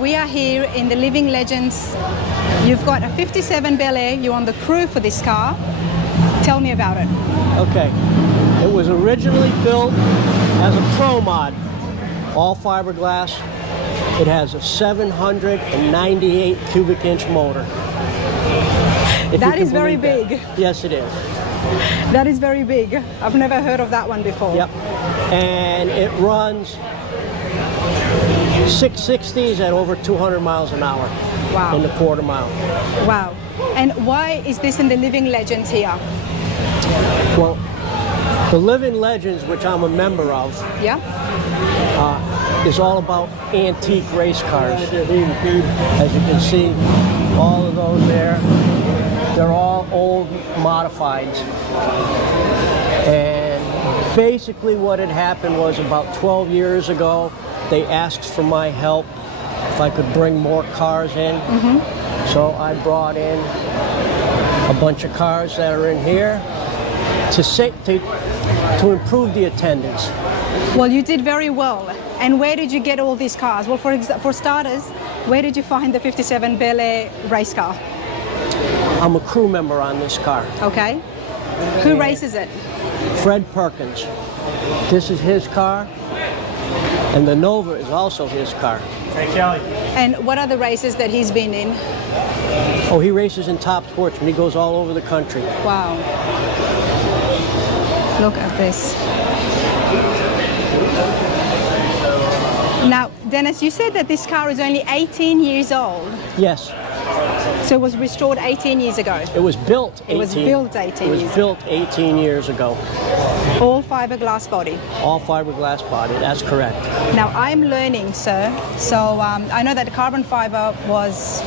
we are here in the Living Legends. You've got a 57 Bel Air, you're on the crew for this car. Tell me about it. Okay, it was originally built as a Pro Mod, all fiberglass. It has a 798 cubic inch motor. That is very big. That. Yes, it is. That is very big. I've never heard of that one before. Yep, and it runs 660s at over 200 miles an hour. Wow. In the quarter mile. Wow. And why is this in the Living Legends here? Well, the Living Legends, which I'm a member of, yeah, is all about antique race cars. As you can see, all of those there, they're all old modifieds. And basically what had happened was about 12 years ago, they asked for my help if I could bring more cars in. So I brought in a bunch of cars that are in here to improve the attendance. Well, you did very well. And where did you get all these cars? Well, for starters, where did you find the 57 Bel Air race car? I'm a crew member on this car. Okay. Who races it? Fred Perkins. This is his car, and the Nova is also his car. Hey, Kelly. And what are the races that he's been in? Oh, he races in top sports, and he goes all over the country. Wow. Look at this. Now, Dennis, you said that this car is only 18 years old. Yes. So it was restored 18 years ago? It was built 18. It was built 18 years ago. It was built 18 years ago. All fiberglass body? All fiberglass body, that's correct. Now, I'm learning, sir. So I know that carbon fiber was,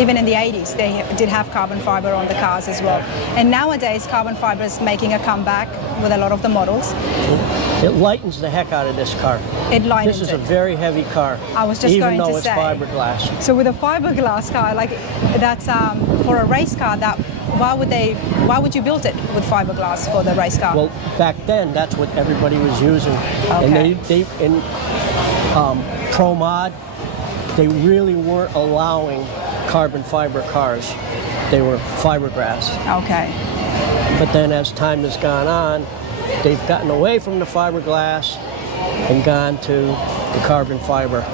even in the 80s, they did have carbon fiber on the cars as well. And nowadays, carbon fiber is making a comeback with a lot of the models. It lightens the heck out of this car. It lightens This is a very heavy car. I was just going to say. Even though it's fiberglass. So with a fiberglass car, like that's for a race car, why would you build it with fiberglass for the race car? Well, back then, that's what everybody was using. Okay. And they in Pro Mod, they really weren't allowing carbon fiber cars. They were fiberglass. Okay. But then as time has gone on, they've gotten away from the fiberglass and gone to the carbon fiber.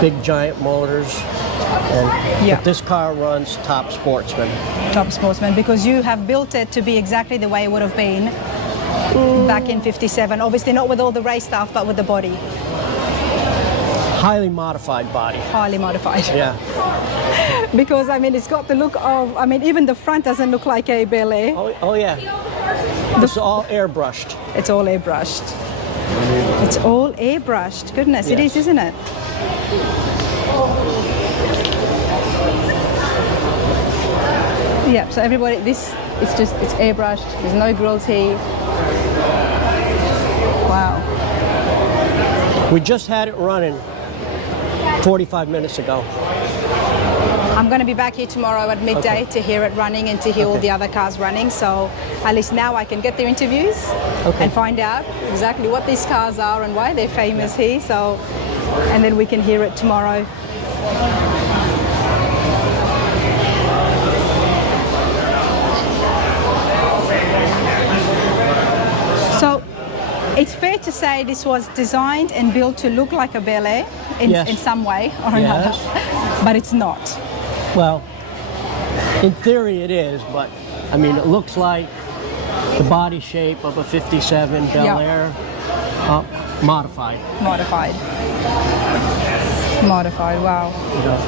Big giant motors. And yeah. But this car runs top sportsman. Top sportsman, because you have built it to be exactly the way it would have been back in 57. Obviously not with all the race stuff, but with the body. Highly modified body. Highly modified. Yeah. Because, I mean, it's got the look of, I mean, even the front doesn't look like a Bel Air. Oh yeah. It's all airbrushed. It's all airbrushed. It's all airbrushed. Goodness, yes. It is, isn't it? Yeah, so everybody, it's airbrushed. There's no grills here. Wow. We just had it running 45 minutes ago. I'm going to be back here tomorrow at midday to hear it running and to hear all the other cars running. So at least now I can get their interviews and find out exactly what these cars are and why they're famous here. So, and then we can hear it tomorrow. So it's fair to say this was designed and built to look like a Bel Air in some way or another, but it's not. Well, in theory it is, but I mean it looks like the body shape of a 57 Bel Air modified. Modified, wow. You know,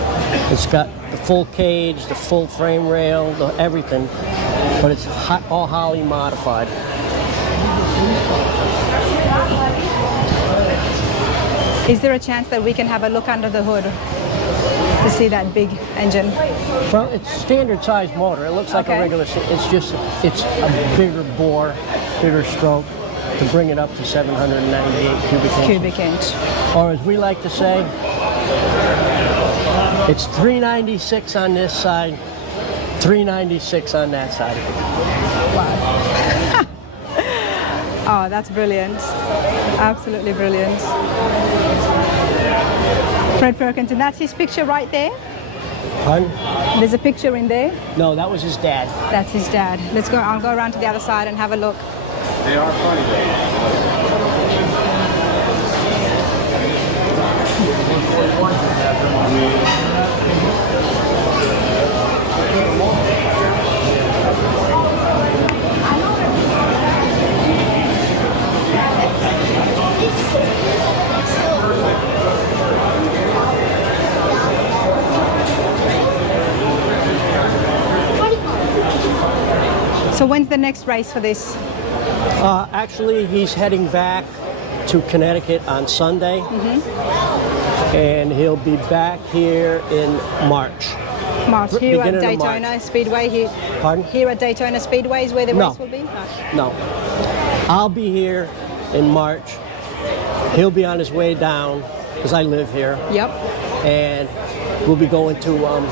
it's got the full cage, the full frame rail, everything, but it's all highly modified. Is there a chance that we can have a look under the hood to see that big engine? Well, it's standard size motor. It looks like a regular, it's a bigger bore, bigger stroke to bring it up to 798 cubic inches. Or as we like to say, it's 396 on this side, 396 on that side. Wow. Oh, that's brilliant. Absolutely brilliant. Fred Perkins, and that's his picture right there. Pardon? There's a picture in there. No, that was his dad. That's his dad. Let's go. I'll go around to the other side and have a look. They are funny So when's the next race for this? Actually, he's heading back to Connecticut on Sunday, and he'll be back here in March. March, here at Beginning of Daytona March. Speedway. Here, Pardon? here at Daytona Speedway is where the No. race will be? No. I'll be here in March. He'll be on his way down, because I live here, Yep. and we'll be going to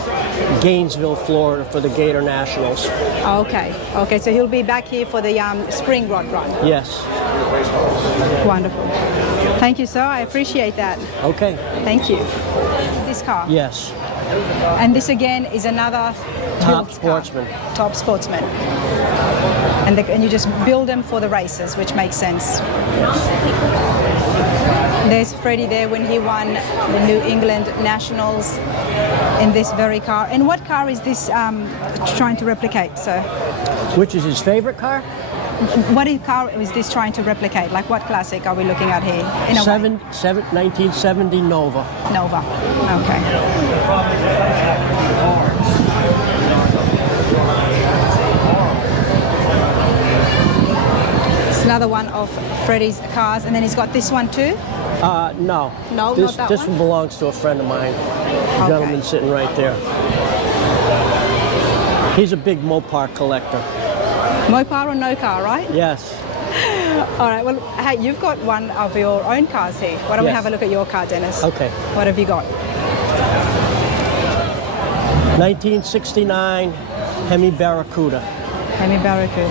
Gainesville, Florida for the Gator Nationals. Okay. Okay, so he'll be back here for the spring rod run. Yes. Wonderful. Thank you, sir. I appreciate that. Okay. Thank you. This car. Yes. And this again is another Top built sportsman. car. Top sportsman. And you just build them for the races, which makes sense. There's Freddie there when he won the New England Nationals in this very car. And what car is this trying to replicate, sir? Which is his favorite car? What car is this trying to replicate? Like what classic are we looking at here? In a way? 1970 Nova. Nova. Okay. It's another one of Freddie's cars, and then he's got this one too. No. No, this, not that This one? one belongs to a friend of mine. The gentleman sitting right there. He's a big Mopar collector. Mopar or no car, right? Yes. All right. Well, hey, you've got one of your own cars here. Why don't we Yes. have a look at your car, Dennis? Okay. What have you got? 1969 Hemi Baracuda. Hemi Baracuda.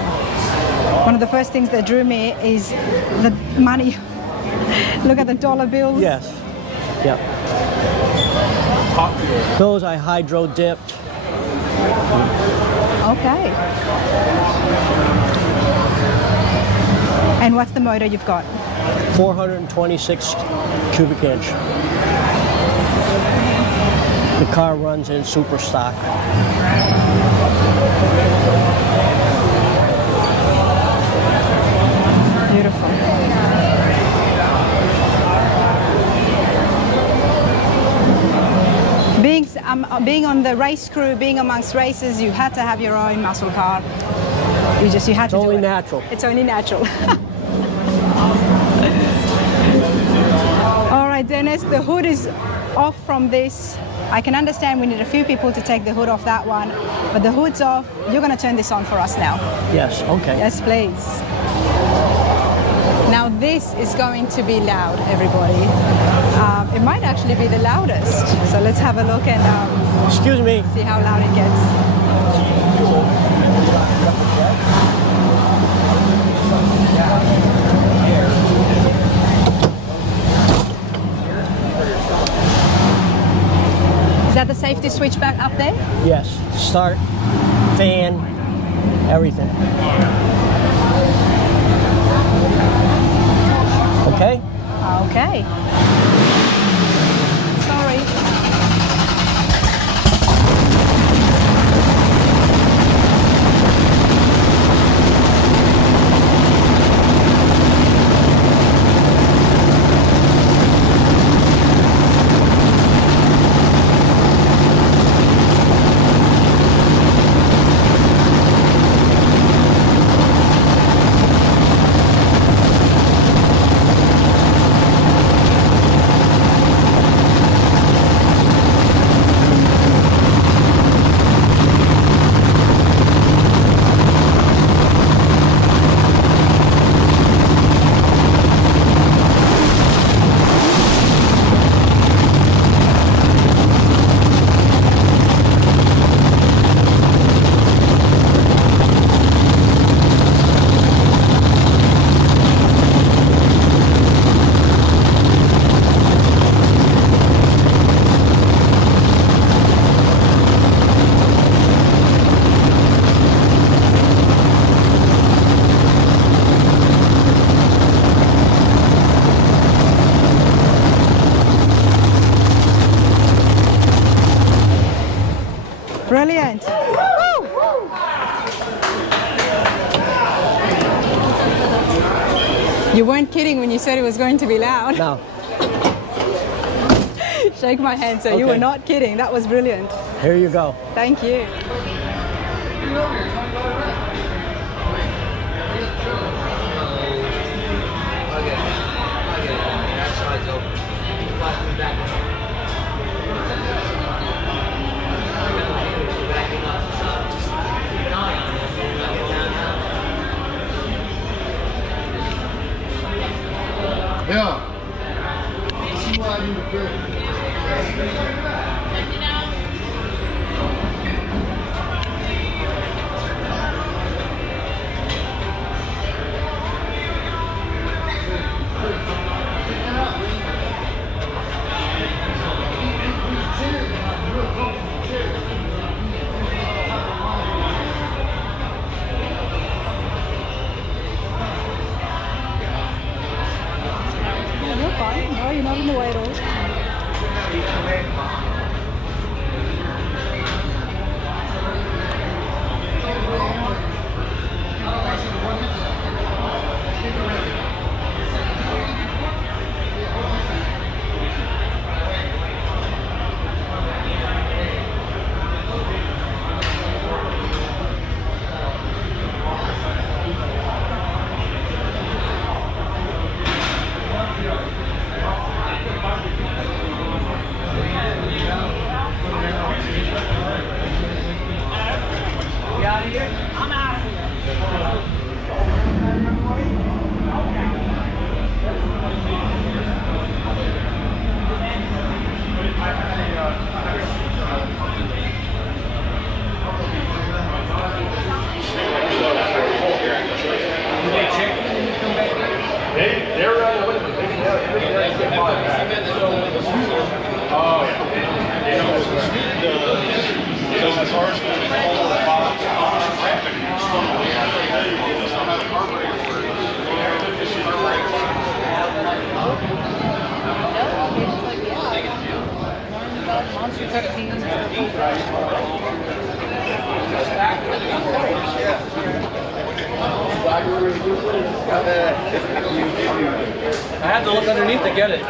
One of the first things that drew me is the money. Look at the dollar bills. Yes. Yep. Those I hydro-dipped. Okay. And what's the motor you've got? 426 cubic inch. The car runs in super stock. Beautiful. Being on the race crew, being amongst races, you had to have your own muscle car. You had to It's do only it. natural. It's only natural. All right, Dennis, the hood is off from this. I can understand we need a few people to take the hood off that one, but the hood's off. You're going to turn this on for us now. Yes, okay. Yes, please. Now this is going to be loud, everybody. It might actually be the loudest. So let's have a look and Excuse me. see how loud it gets. Is that the safety switch back up there? Yes, start, fan, everything. Okay? Okay. Sorry. You weren't kidding when you said it was going to be loud. No. Shake my hand, so you were not kidding. That was brilliant. Here you go. Thank you. Yeah. See why you were good. You're fine. No, you're not in the way at all. I had to look underneath to get it.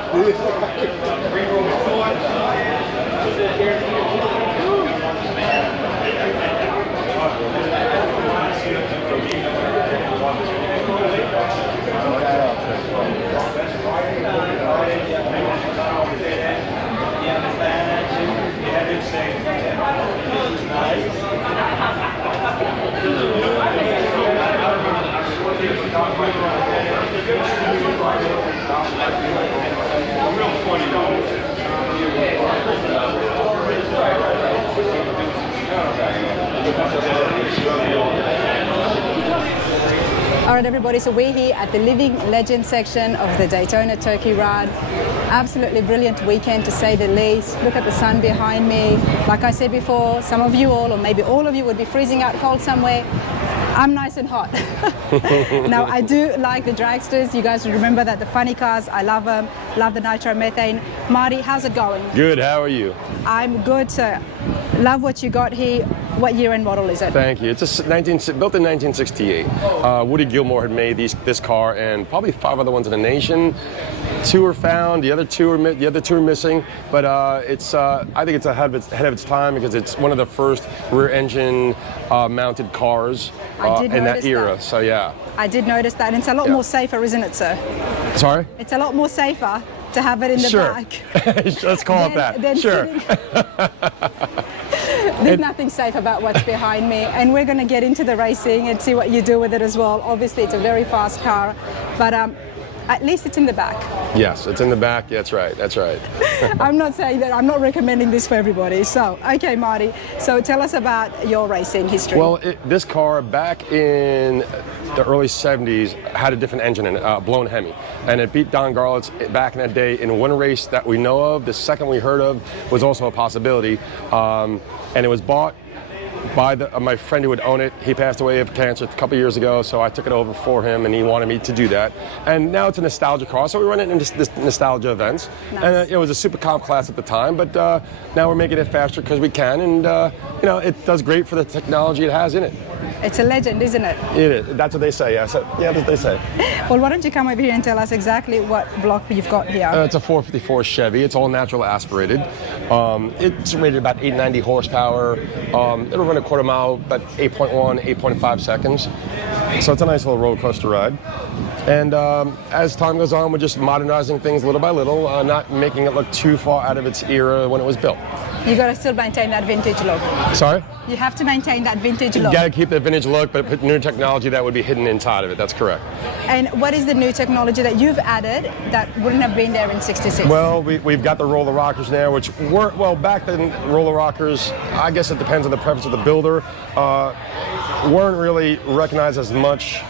All right, everybody, so we're here at the Living Legend section of the Daytona Turkey Rod. Absolutely brilliant weekend, to say the least. Look at the sun behind me. Like I said before, some of you all, or maybe all of you, would be freezing out cold somewhere. I'm nice and hot. Now, I do like the dragsters. You guys remember that, the funny cars, I love them. Love the nitromethane. Marty, how's it going? Good, how are you? I'm good, sir. Love what you got here. What year and model is it? Thank you. It's built in 1968. Wood Gilmore had made this car and probably 5 other ones in the nation. 2 are found, the other 2 are missing. But I think it's ahead of its time, because it's one of the first rear engine mounted cars in that era. So yeah. I did notice that, and it's a lot more safer, isn't it, sir? Sorry? It's a lot more safer to have it in the back. Let's call it that. Sure. There's nothing safe about what's behind me, and we're going to get into the racing and see what you do with it as well. Obviously, it's a very fast car, but at least it's in the back. Yes, it's in the back. That's right. That's right. I'm not saying that. I'm not recommending this for everybody. So, okay, Marty. So tell us about your racing history. Well, this car back in the early 70s had a different engine in it, blown Hemi, and it beat Don Garlits back in that day in one race that we know of. The second we heard of was also a possibility, and it was bought by my friend who would own it. He passed away of cancer a couple years ago, so I took it over for him, and he wanted me to do that. And now it's a nostalgia car, so we run it in this nostalgia events. Nice. And it was a super comp class at the time, but now we're making it faster because we can, and it does great for the technology it has in it. It's a legend, isn't it? It is. That's what they say. Yeah, that's what they say. Well, why don't you come over here and tell us exactly what block you've got here? It's a 454 Chevy. It's all natural aspirated. It's rated about 890 horsepower. It'll run a quarter mile, about 8.1, 8.5 seconds. So it's a nice little roller coaster ride. And as time goes on, we're just modernizing things little by little, not making it look too far out of its era when it was built. You got to still maintain that vintage look. Sorry? You have to maintain that vintage look. You got to keep the vintage look, but put new technology that would be hidden inside of it. That's correct. And what is the new technology that you've added that wouldn't have been there in '66? Well, we've got the roller rockers now, which weren't, well, back then, roller rockers, I guess it depends on the preference of the builder, weren't really recognized as much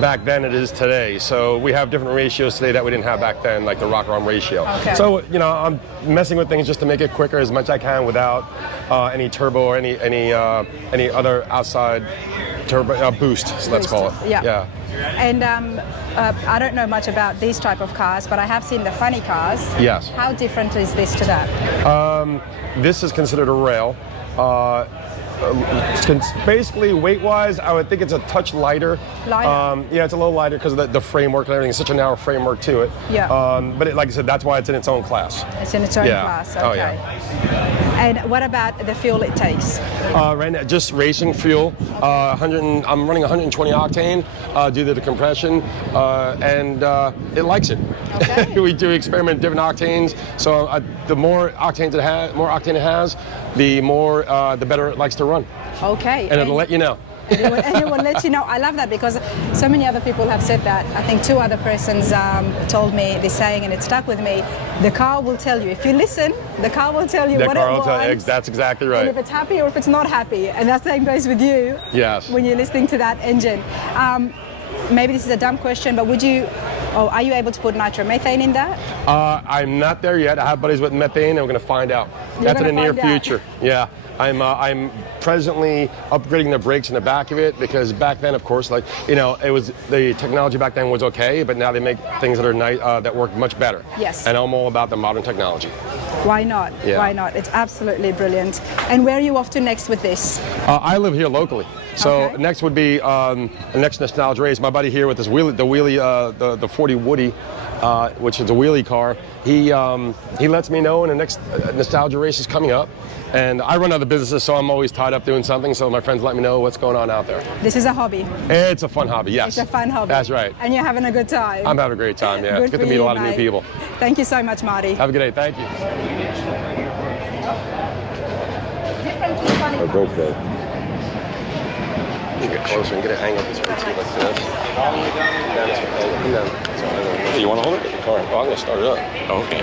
back then it is today. So we have different ratios today that we didn't have back then, like the rocker arm ratio. Okay. So, you know, I'm messing with things just to make it quicker as much as I can without any turbo or any other outside turbo boost, let's call it. Yeah. And I don't know much about these type of cars, but I have seen the funny cars. Yes. How different is this to that? This is considered a rail. Basically, weight-wise, I would think it's a touch lighter. Lighter? Yeah, it's a little lighter because of the framework and everything. It's such a narrow framework to it. Yeah. But like I said, that's why it's in its own class. It's in its own class. Okay. Oh, yeah. And what about the fuel it takes? Right now, just racing fuel. I'm running 120 octane due to the compression, and it likes it. Okay. We do experiment with different octanes. So the more octane it has, the better it likes to run. Okay. And it'll let you know. And it will let you know. I love that because so many other people have said that. I think 2 other persons told me this saying, and it stuck with me. The car will tell you. If you listen, the car will tell you what it wants. That's exactly right. And if it's happy or if it's not happy. And that's the same goes with you. Yes. When you're listening to that engine. Maybe this is a dumb question, but are you able to put nitromethane in that? I'm not there yet. I have buddies with methane, and we're going to find out. That's in the near future. Yeah. I'm presently upgrading the brakes in the back of it because back then, of course, like, you know, it was the technology back then was okay, but now they make things that are nice, that work much better. Yes. And I'm all about the modern technology. Why not? Yeah. Why not? It's absolutely brilliant. And where are you off to next with this? I live here locally. So Okay. next would be the next nostalgia race. My buddy here with this the 40 Woody, which is a wheelie car. He lets me know when the next nostalgia race is coming up. And I run other businesses, so I'm always tied up doing something. So my friends let me know what's going on out there. This is a hobby. It's a fun hobby, yes. It's a fun hobby. That's right. And you're having a good time. I'm having a great time, yeah. Good It's good for to meet you, a lot of new mate. people. Thank you so much, Marty. Have a good day. Thank you. Different GoPro. You get closer and get an angle this way too, like this. All the way down this way. Come down. So you want to hold it? The car. Oh, I'm going to start it up. Oh, okay.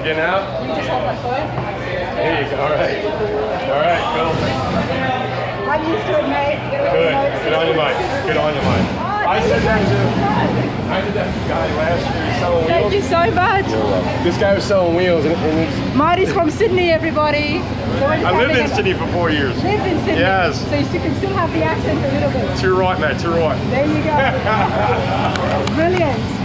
Getting out? Just hold my phone. There you go. All right. All right, cool. I'm used to it, mate. Good. Good on your mind. Good on your mind. I said that too. I did that guy last year selling wheels. Thank you so much. This guy was selling wheels, and it's, Marty's from Sydney, everybody. So I lived in Sydney for 4 years. Lived in Sydney. Yes. So you can still have the accent a little bit. Too right, mate. Too right. There you go. Brilliant.